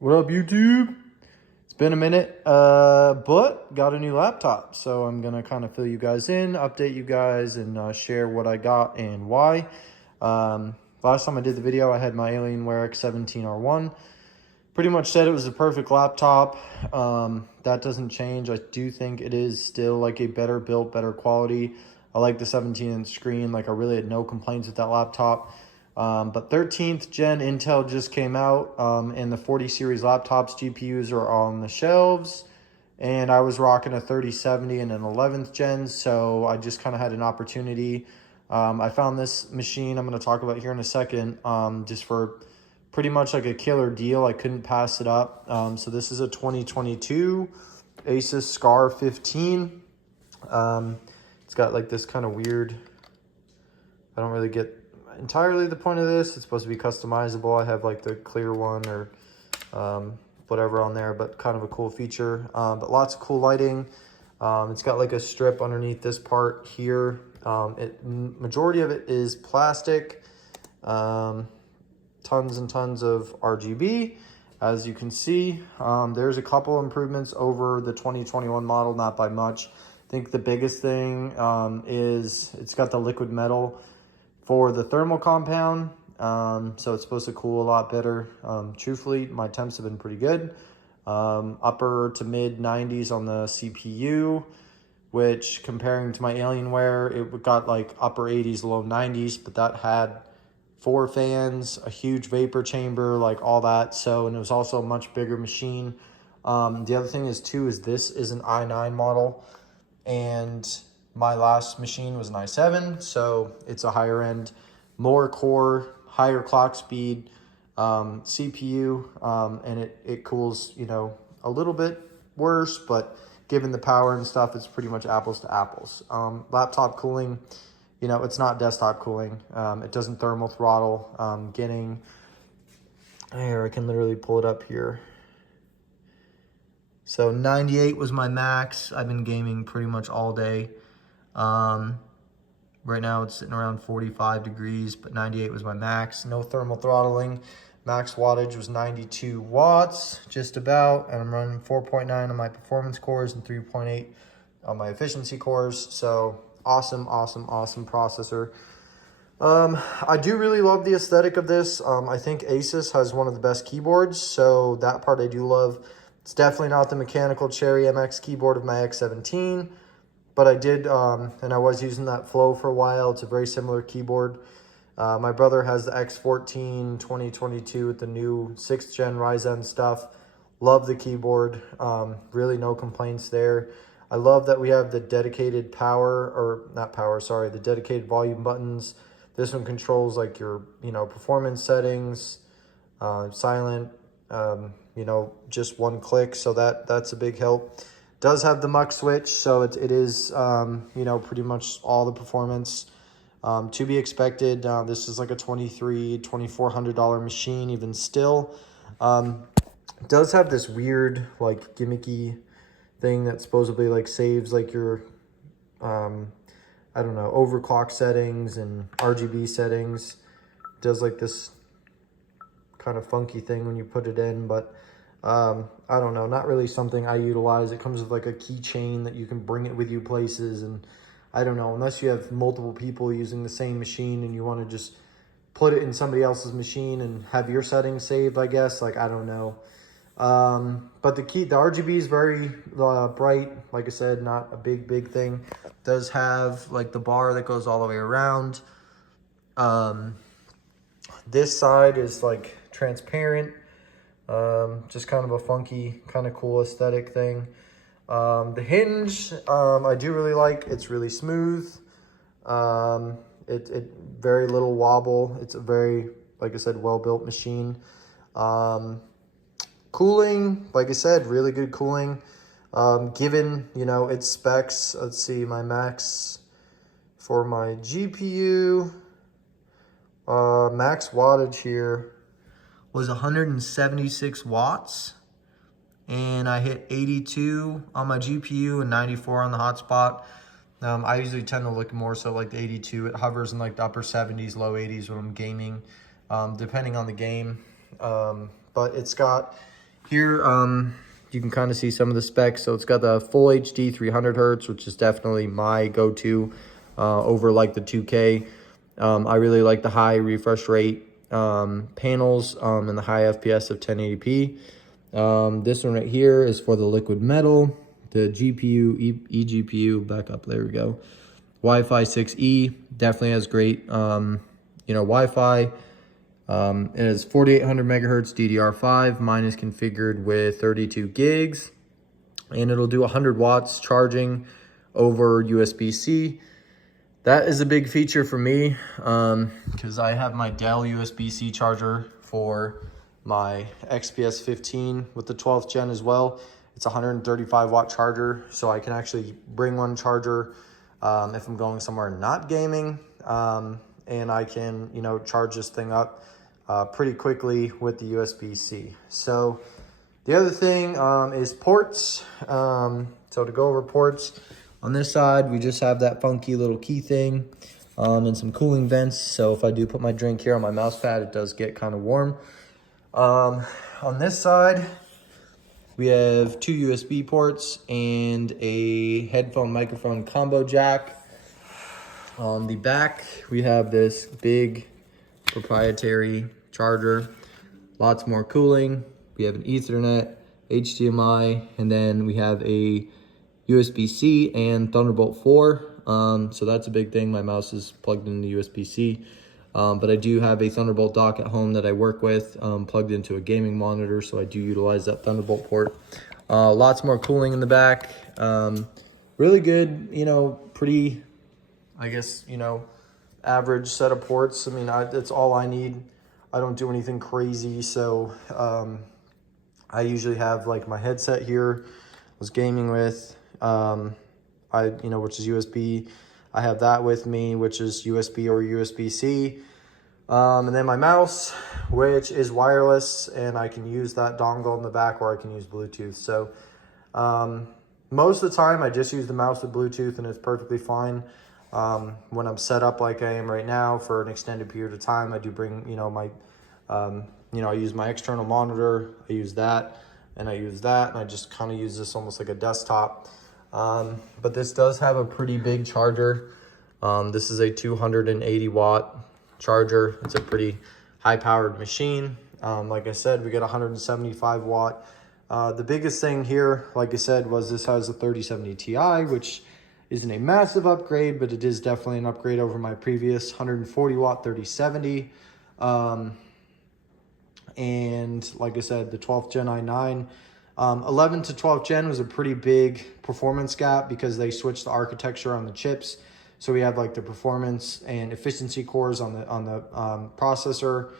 What up, YouTube? It's been a minute, but got a new laptop. So I'm going to kind of fill you guys in, update you guys, and share what I got and why. Last time I did the video, I had my Alienware X17R1. Pretty much said it was a perfect laptop. That doesn't change. I do think it is still like a better built, better quality. I like the 17-inch screen. Like, I really had no complaints with that laptop. But 13th gen Intel just came out, and the 40 series laptops GPUs are on the shelves, and I was rocking a 3070 and an 11th gen, so I just kind of had an opportunity. I found this machine I'm going to talk about here in a second, just for pretty much like a killer deal. I couldn't pass it up. So this is a 2022 Asus Scar 15. It's got like this kind of weird, I don't really get entirely the point of this. It's supposed to be customizable. I have like the clear one or whatever on there, but kind of a cool feature. But lots of cool lighting. It's got like a strip underneath this part here. Majority of it is plastic. Tons and tons of RGB, as you can see. There's a couple improvements over the 2021 model, not by much. I think the biggest thing is it's got the liquid metal for the thermal compound, so it's supposed to cool a lot better. Truthfully, my temps have been pretty good. Upper to mid 90s on the CPU, which comparing to my Alienware, it got like upper 80s, low 90s, but that had 4 fans, a huge vapor chamber, like all that. So, and it was also a much bigger machine. The other thing is too, is this is an i9 model, and my last machine was an i7, so it's a higher end, more core, higher clock speed CPU, and it cools, you know, a little bit worse, but given the power and stuff, it's pretty much apples to apples. Laptop cooling, you know, it's not desktop cooling. It doesn't thermal throttle. Getting here, I can literally pull it up here. So 98 was my max. I've been gaming pretty much all day. Right now it's sitting around 45 degrees, but 98 was my max. No thermal throttling. Max wattage was 92 watts, just about. And I'm running 4.9 on my performance cores and 3.8 on my efficiency cores. So awesome, awesome, awesome processor. I do really love the aesthetic of this. I think Asus has one of the best keyboards, so that part I do love. It's definitely not the mechanical Cherry MX keyboard of my X17, but I did, and I was using that Flow for a while. It's a very similar keyboard. My brother has the X14 2022 with the new 6th gen Ryzen stuff. Love the keyboard. Really no complaints there. I love that we have the dedicated the dedicated volume buttons. This one controls like your, you know, performance settings, silent, you know, just one click. So that's a big help. Does have the muck switch, so it is, you know, pretty much all the performance to be expected. This is like a $2,400 machine, even still. It does have this weird, like, gimmicky thing that supposedly, like, saves, like, your, I don't know, overclock settings and RGB settings. It does, like, this kind of funky thing when you put it in, but I don't know, not really something I utilize. It comes with like a keychain that you can bring it with you places, and I don't know, unless you have multiple people using the same machine and you want to just put it in somebody else's machine and have your settings saved, I guess, like, I don't know. But the RGB is very bright. Like I said, not a big thing. It does have like the bar that goes all the way around. This side is like transparent. Just kind of a funky, kind of cool aesthetic thing. The hinge, I do really like. It's really smooth. It very little wobble. It's a very, like I said, well-built machine. Cooling, like I said, really good cooling. Given, you know, its specs, let's see, my max for my GPU, max wattage here was 176 watts, and I hit 82 on my GPU and 94 on the hotspot. I usually tend to look more so like the 82. It hovers in like the upper 70s, low 80s when I'm gaming, depending on the game. But it's got Here, you can kind of see some of the specs. So it's got the full HD 300 hertz, which is definitely my go-to over like the 2K. I really like the high refresh rate panels and the high FPS of 1080p. This one right here is for the liquid metal, the GPU, eGPU, back up, there we go. Wi-Fi 6E, definitely has great, Wi-Fi. It is 4800 megahertz DDR5. Mine is configured with 32 gigs, and it'll do 100 watts charging over USB-C. That is a big feature for me because I have my Dell USB-C charger for my XPS 15 with the 12th gen as well. It's a 135 watt charger, so I can actually bring one charger if I'm going somewhere not gaming, and I can, charge this thing up pretty quickly with the USB-C. So the other thing is ports. So to go over ports, on this side, we just have that funky little key thing and some cooling vents. So if I do put my drink here on my mouse pad, it does get kind of warm. On this side, we have 2 USB ports and a headphone microphone combo jack. On the back, we have this big proprietary charger, lots more cooling. We have an Ethernet, HDMI, and then we have a USB-C and Thunderbolt 4. So that's a big thing. My mouse is plugged into USB-C. But I do have a Thunderbolt dock at home that I work with, plugged into a gaming monitor, so I do utilize that Thunderbolt port. Lots more cooling in the back. Really good, pretty, I guess, average set of ports. I mean, that's all I need. I don't do anything crazy, so I usually have like my headset here, I was gaming with, which is USB. I have that with me, which is USB or USB-C. And then my mouse, which is wireless, and I can use that dongle in the back, or I can use Bluetooth. So most of the time, I just use the mouse with Bluetooth, and it's perfectly fine. When I'm set up like I am right now for an extended period of time, I do bring, I use my external monitor, I use that, and I use that, and I just kind of use this almost like a desktop. But this does have a pretty big charger. This is a 280 watt charger. It's a pretty high powered machine. Like I said, we get 175 watt. The biggest thing here, like I said, was this has a 3070 Ti, which isn't a massive upgrade, but it is definitely an upgrade over my previous 140 watt 3070. And like I said, the 12th gen i9. 11 to 12th gen was a pretty big performance gap because they switched the architecture on the chips. So we have like the performance and efficiency cores on the processor,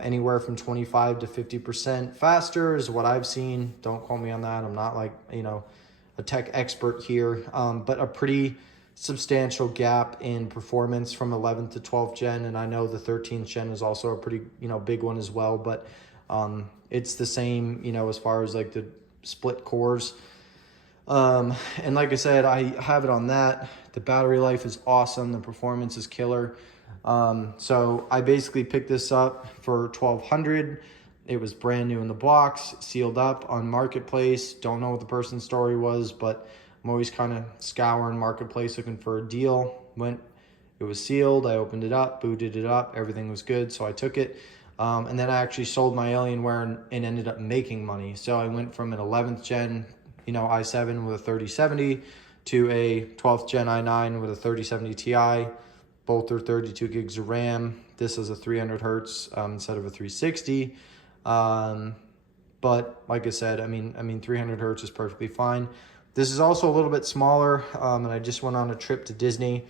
anywhere from 25 to 50% faster is what I've seen. Don't quote me on that. I'm not like, a tech expert here, but a pretty substantial gap in performance from 11th to 12th gen. And I know the 13th gen is also a pretty, big one as well, but it's the same, as far as like the split cores. And like I said, I have it on that. The battery life is awesome. The performance is killer. So I basically picked this up for $1,200. It was brand new in the box, sealed up on Marketplace. Don't know what the person's story was, but I'm always kind of scouring Marketplace looking for a deal. It was sealed. I opened it up, booted it up. Everything was good, so I took it. And then I actually sold my Alienware and ended up making money. So I went from an 11th gen, i7 with a 3070 to a 12th gen i9 with a 3070 Ti. Both are 32 gigs of RAM. This is a 300 hertz instead of a 360. But like I said, I mean 300 hertz is perfectly fine. This is also a little bit smaller, and I just went on a trip to Disney,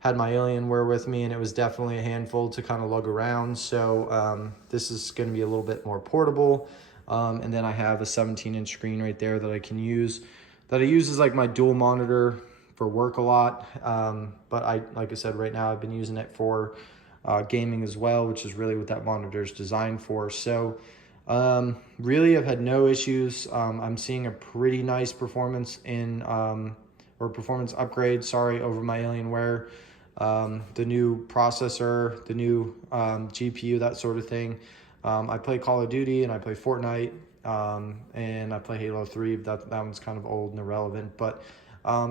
had my Alienware with me, and it was definitely a handful to kind of lug around. So this is going to be a little bit more portable. And then I have a 17-inch screen right there that I can use, that I use as like my dual monitor for work a lot. But like I said, right now I've been using it for gaming as well, which is really what that monitor is designed for. So really I've had no issues. I'm seeing a pretty nice performance or performance upgrade, over my Alienware. The new processor, the new GPU, that sort of thing. I play Call of Duty and I play Fortnite. and I play Halo 3. That one's kind of old and irrelevant, but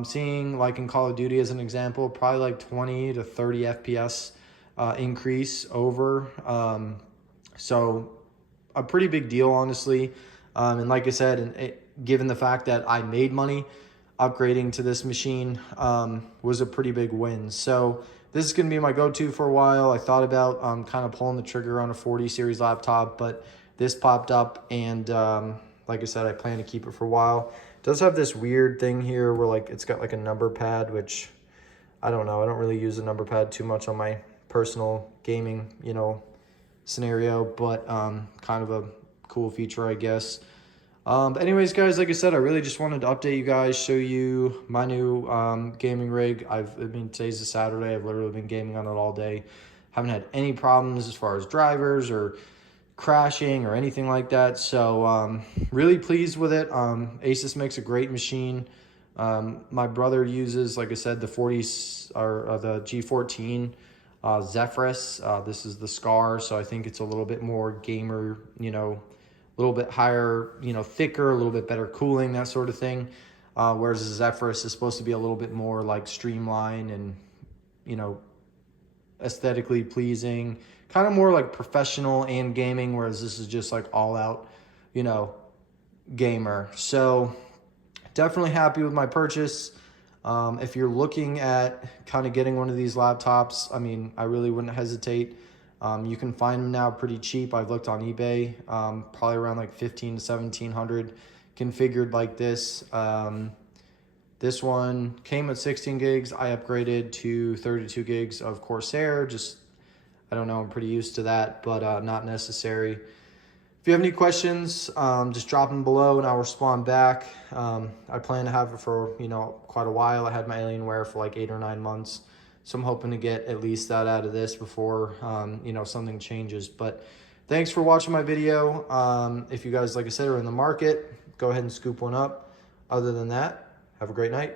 seeing like in Call of Duty as an example, probably like 20 to 30 FPS increase over. So a pretty big deal, honestly. And like I said, given the fact that I made money upgrading to this machine, was a pretty big win. So this is going to be my go-to for a while. I thought about kind of pulling the trigger on a 40 series laptop, but this popped up, and like I said, I plan to keep it for a while. It does have this weird thing here where like it's got like a number pad, which I don't know. I don't really use a number pad too much on my personal gaming, scenario, but kind of a cool feature, I guess. But anyways, guys, like I said, I really just wanted to update you guys, show you my new gaming rig. Today's a Saturday. I've literally been gaming on it all day. Haven't had any problems as far as drivers or crashing or anything like that. So really pleased with it. Asus makes a great machine. My brother uses, like I said, the 40s or the G14 Zephyrus. This is the Scar, so I think it's a little bit more gamer, a little bit higher, thicker, a little bit better cooling, that sort of thing. Whereas the Zephyrus is supposed to be a little bit more like streamlined and, aesthetically pleasing, kind of more like professional and gaming, whereas this is just like all out, gamer. So definitely happy with my purchase. If you're looking at kind of getting one of these laptops, I mean, I really wouldn't hesitate. You can find them now pretty cheap. I've looked on eBay, probably around like 15 to 1700 configured like this. This one came with 16 gigs. I upgraded to 32 gigs of Corsair. Just, I don't know, I'm pretty used to that, but not necessary. If you have any questions, just drop them below and I'll respond back. I plan to have it for, quite a while. I had my Alienware for like 8 or 9 months. So I'm hoping to get at least that out of this before, something changes. But thanks for watching my video. If you guys, like I said, are in the market, go ahead and scoop one up. Other than that, have a great night.